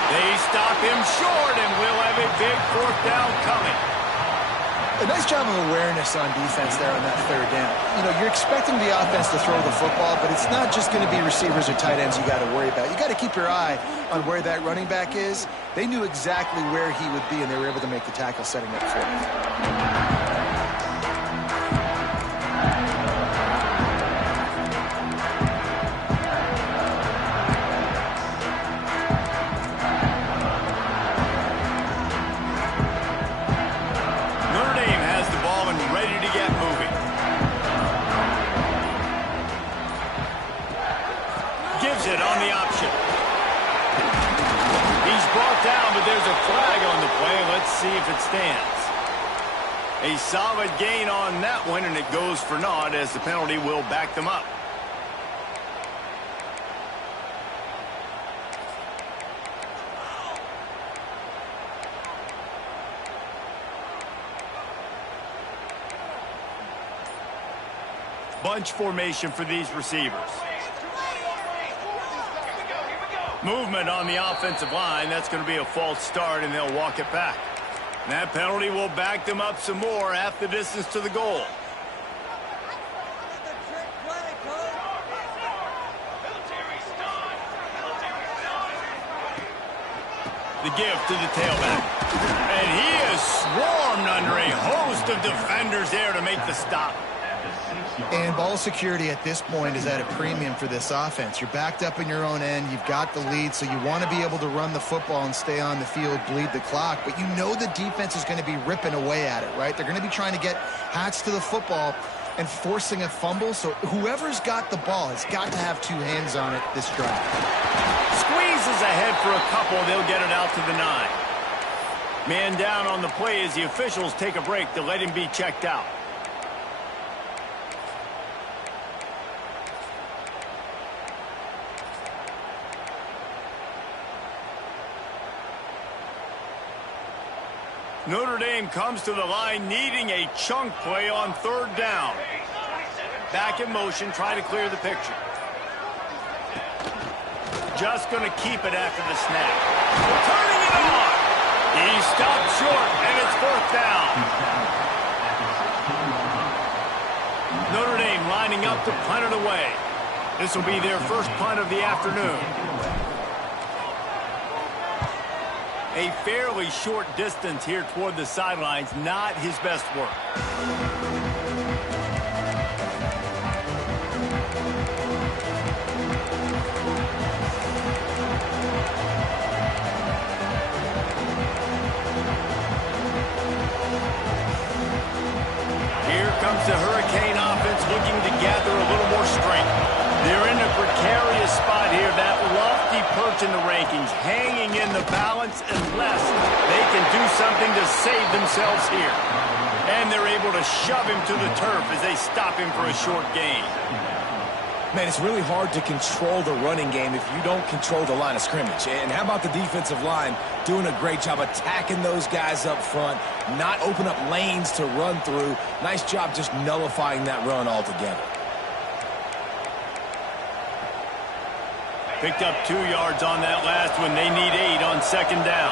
They stop him short, and we'll have a big fourth down coming. A nice job of awareness on defense there on that third down. You know, you're expecting the offense to throw the football, but it's not just going to be receivers or tight ends you got to worry about. You got to keep your eye on where that running back is. They knew exactly where he would be, and they were able to make the tackle setting up for him. There's a flag on the play. Let's see if it stands. A solid gain on that one, and it goes for naught as the penalty will back them up. Bunch formation for these receivers. Movement on the offensive line. That's going to be a false start, and they'll walk it back. And that penalty will back them up some more, half the distance to the goal. The give to the tailback. And he is swarmed under a host of defenders there to make the stop. And ball security at this point is at a premium for this offense. You're backed up in your own end. You've got the lead, so you want to be able to run the football and stay on the field, bleed the clock. But you know the defense is going to be ripping away at it, right? They're going to be trying to get hats to the football and forcing a fumble. So whoever's got the ball has got to have two hands on it this drive. Squeezes ahead for a couple. They'll get it out to the 9. Man down on the play as the officials take a break to let him be checked out. Notre Dame comes to the line needing a chunk play on third down. Back in motion, try to clear the picture. Just going to keep it after the snap. Turning it on. He stopped short, and it's fourth down. Notre Dame lining up to punt it away. This will be their first punt of the afternoon. A fairly short distance here toward the sidelines, not his best work. Here comes the Hurricane offense looking to gather a little more strength. They're in a precarious spot here, that lofty perch in the rankings, hanging in the balance unless they can do something to save themselves here. And they're able to shove him to the turf as they stop him for a short gain. Man, it's really hard to control the running game if you don't control the line of scrimmage. And how about the defensive line doing a great job attacking those guys up front, not open up lanes to run through. Nice job just nullifying that run altogether. Picked up 2 yards on that last one. They need 8 on second down.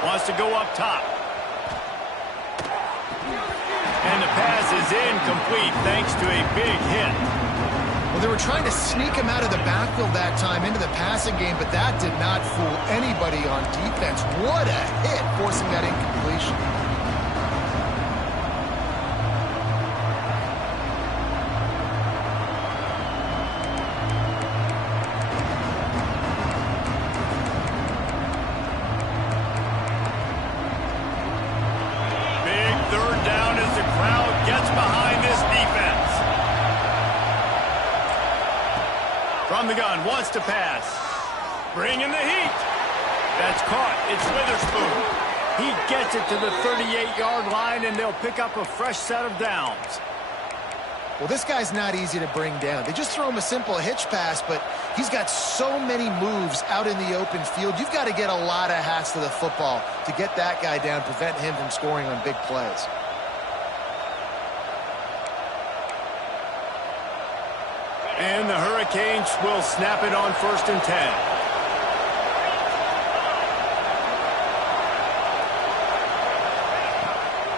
Wants to go up top. And the pass is incomplete thanks to a big hit. Well, they were trying to sneak him out of the backfield that time into the passing game, but that did not fool anybody on defense. What a hit, forcing that incompletion. From the gun, wants to pass. Bringing the heat. That's caught. It's Witherspoon. He gets it to the 38-yard line, and they'll pick up a fresh set of downs. Well, this guy's not easy to bring down. They just throw him a simple hitch pass, but he's got so many moves out in the open field. You've got to get a lot of hats to the football to get that guy down, prevent him from scoring on big plays. And the Hurricanes will snap it on 1st and 10.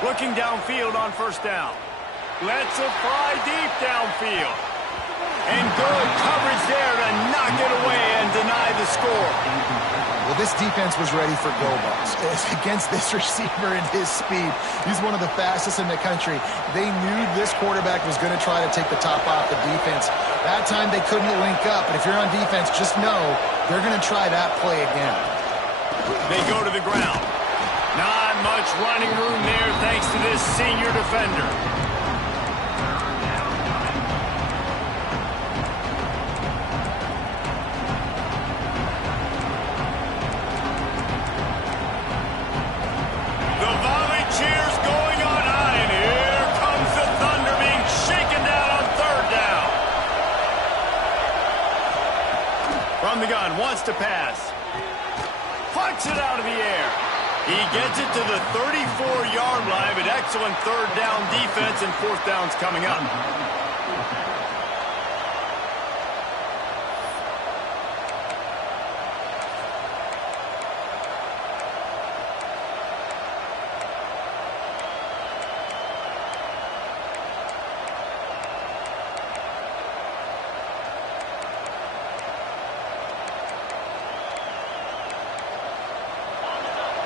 Looking downfield on 1st down. Lets it fly deep downfield. And good coverage there to knock it away and deny the score. Well, this defense was ready for go balls. Against this receiver and his speed, he's one of the fastest in the country. They knew this quarterback was going to try to take the top off the defense. That time they couldn't link up, but if you're on defense, just know they're going to try that play again. They go to the ground. Not much running room there thanks to this senior defender. The volley cheers going on high, and here comes the Thunder being shaken down on 3rd down. From the gun, wants to pass. Puts it out of the air. He gets it to the 34-yard line, but excellent 3rd down defense, and 4th down's coming up.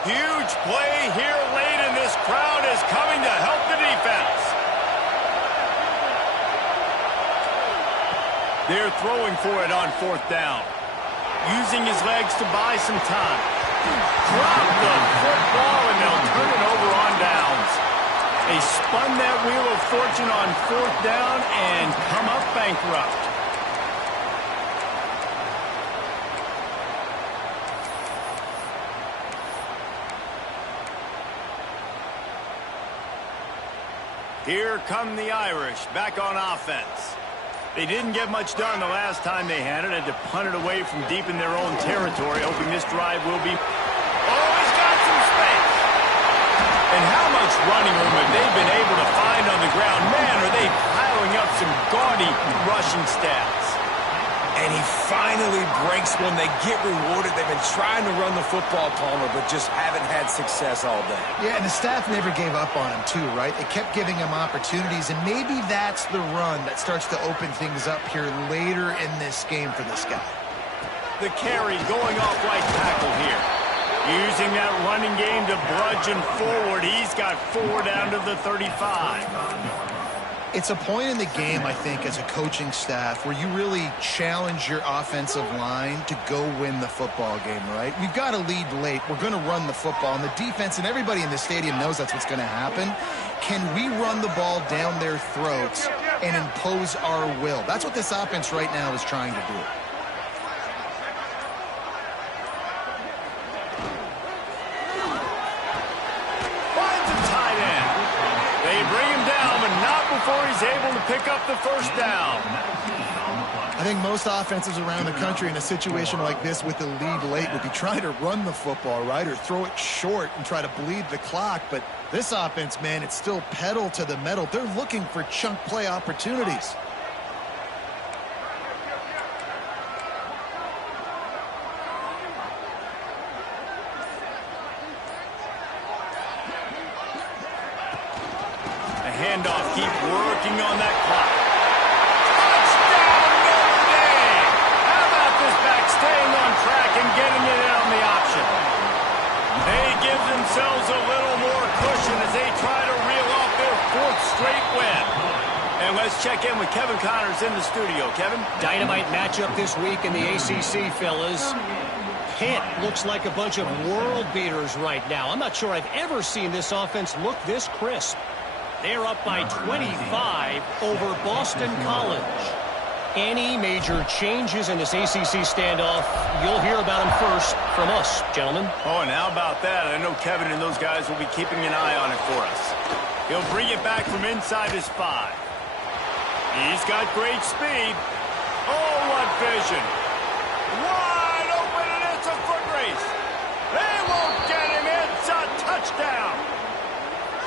Huge play here late, and this crowd is coming to help the defense. They're throwing for it on 4th down. Using his legs to buy some time. Drop the football, and they'll turn it over on downs. They spun that wheel of fortune on 4th down and come up bankrupt. Here come the Irish back on offense. They didn't get much done the last time they had it to punt it away from deep in their own territory, hoping this drive will be... Oh, he's got some space! And how much running room have they been able to find on the ground? Man, are they piling up some gaudy rushing stats. And he finally breaks one. They get rewarded. They've been trying to run the football, Palmer, but just haven't had success all day. Yeah, and the staff never gave up on him, too, right? They kept giving him opportunities, and maybe that's the run that starts to open things up here later in this game for this guy. The carry going off right tackle here. Using that running game to bludgeon forward. He's got 4 down to the 35. It's a point in the game, I think, as a coaching staff where you really challenge your offensive line to go win the football game, right? We've got to lead late. We're going to run the football, and the defense and everybody in the stadium knows that's what's going to happen. Can we run the ball down their throats and impose our will? That's what this offense right now is trying to do. Before he's able to pick up the 1st down. I think most offenses around the country in a situation like this with the lead late would be trying to run the football, right, or throw it short and try to bleed the clock. But this offense, man, it's still pedal to the metal. They're looking for chunk play opportunities. Handoff, keep working on that clock. Touchdown, Notre Dame! How about this back staying on track and getting it in on the option? They give themselves a little more cushion as they try to reel off their 4th straight win. And let's check in with Kevin Connors in the studio. Kevin? Dynamite matchup this week in the ACC, fellas. Pitt looks like a bunch of world beaters right now. I'm not sure I've ever seen this offense look this crisp. They're up by 25 over Boston College. Any major changes in this ACC standoff, you'll hear about them first from us, gentlemen. Oh, and how about that? I know Kevin and those guys will be keeping an eye on it for us. He'll bring it back from inside his 5. He's got great speed. Oh, what vision. Wide open, and it's a foot race. They won't get him. It's a touchdown.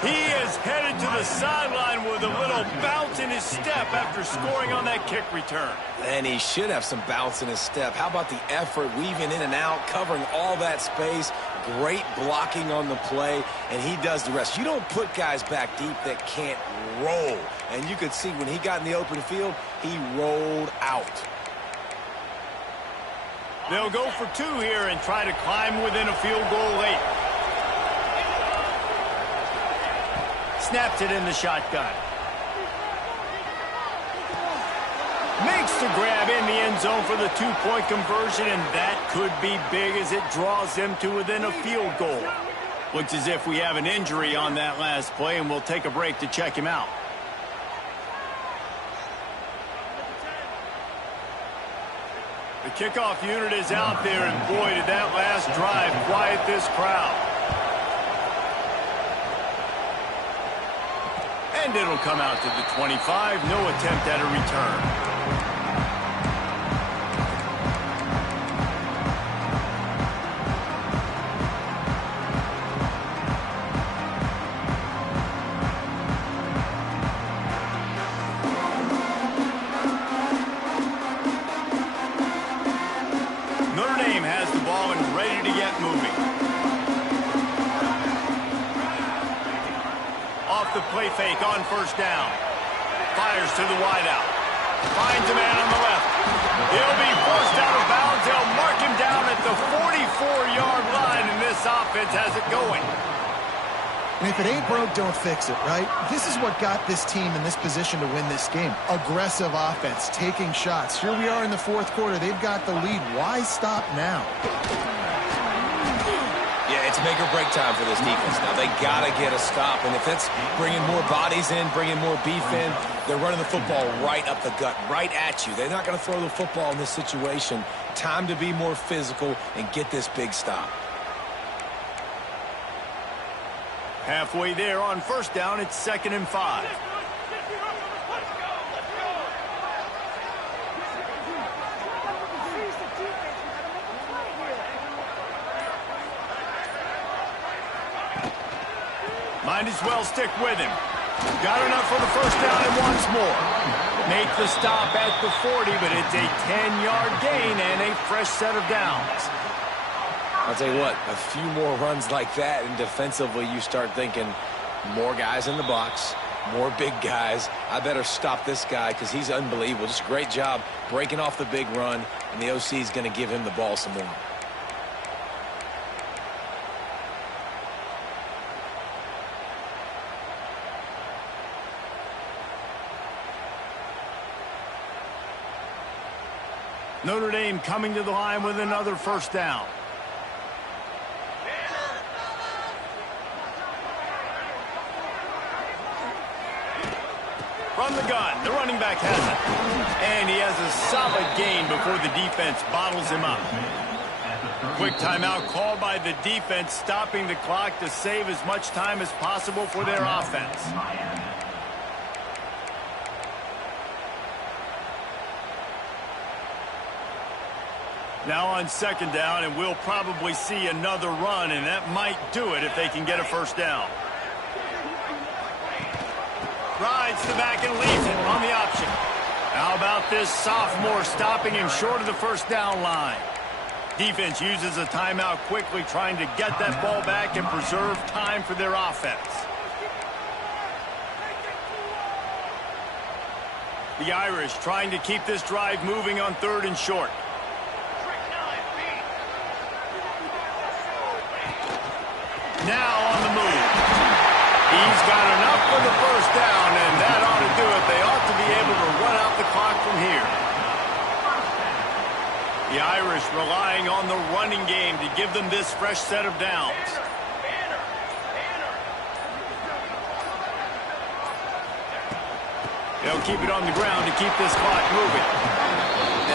He is headed to the sideline with a little bounce in his step after scoring on that kick return. And he should have some bounce in his step. How about the effort, weaving in and out, covering all that space, great blocking on the play, and he does the rest. You don't put guys back deep that can't roll. And you could see when he got in the open field, he rolled out. They'll go for 2 here and try to climb within a field goal late. Snaps it in the shotgun. Makes the grab in the end zone for the 2-point conversion, and that could be big as it draws them to within a field goal. Looks as if we have an injury on that last play, and we'll take a break to check him out. The kickoff unit is out there, and boy, did that last drive quiet this crowd. And it'll come out to the 25. No attempt at a return. Notre Dame has the ball and ready to get moving. Off the play fake on first down. Fires to the wideout. Finds a man on the left. He'll be forced out of bounds. They'll mark him down at the 44-yard line, and this offense has it going. And if it ain't broke, don't fix it, right? This is what got this team in this position to win this game. Aggressive offense, taking shots. Here we are in the 4th quarter. They've got the lead. Why stop now? Yeah, it's make or break time for this defense. Now, they got to get a stop, and if it's bringing more bodies in, bringing more beef in, they're running the football right up the gut, right at you. They're not going to throw the football in this situation. Time to be more physical and get this big stop. Halfway there on first down, it's 2nd and 5. Might as well stick with him. Got enough for the first down and once more. Make the stop at the 40, but it's a 10-yard gain and a fresh set of downs. I'll tell you what, a few more runs like that, and defensively you start thinking more guys in the box, more big guys. I better stop this guy because he's unbelievable. Just a great job breaking off the big run, and the OC is going to give him the ball some more. Notre Dame coming to the line with another first down. From the gun, the running back has it. And he has a solid gain before the defense bottles him up. Quick timeout called by the defense, stopping the clock to save as much time as possible for their offense. Now on second down, and we'll probably see another run, and that might do it if they can get a first down. Rides the back and leaves it on the option. How about this sophomore stopping him short of the first down line? Defense uses a timeout quickly, trying to get that ball back and preserve time for their offense. The Irish trying to keep this drive moving on 3rd and short. Now on the move. He's got enough for the first down, and that ought to do it. They ought to be able to run out the clock from here. The Irish relying on the running game to give them this fresh set of downs. They'll keep it on the ground to keep this clock moving.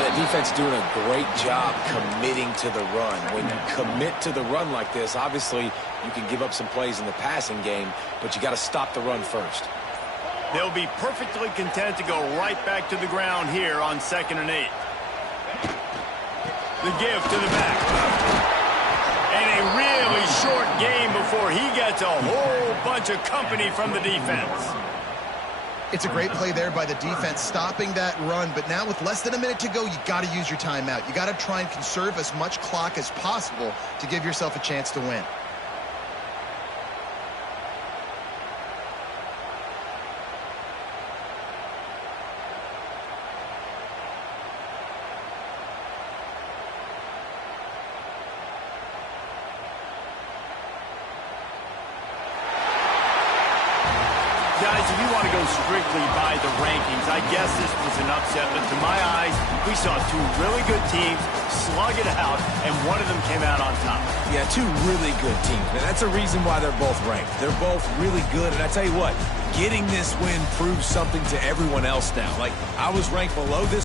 Yeah, the defense doing a great job committing to the run. When you commit to the run like this, obviously you can give up some plays in the passing game, but you got to stop the run first. They'll be perfectly content to go right back to the ground here on 2nd and 8. The give to the back. And a really short game before he gets a whole bunch of company from the defense. It's a great play there by the defense, stopping that run. But now with less than a minute to go, you got to use your timeout. You got to try and conserve as much clock as possible to give yourself a chance to win. Guys, if you want to go strictly by the rankings, I guess this was an upset, but to my eyes, we saw two really good teams slug it out, and one of them came out on top. Yeah, two really good teams. Man, that's a reason why they're both ranked. They're both really good, and I tell you what, getting this win proves something to everyone else now. Like, I was ranked below this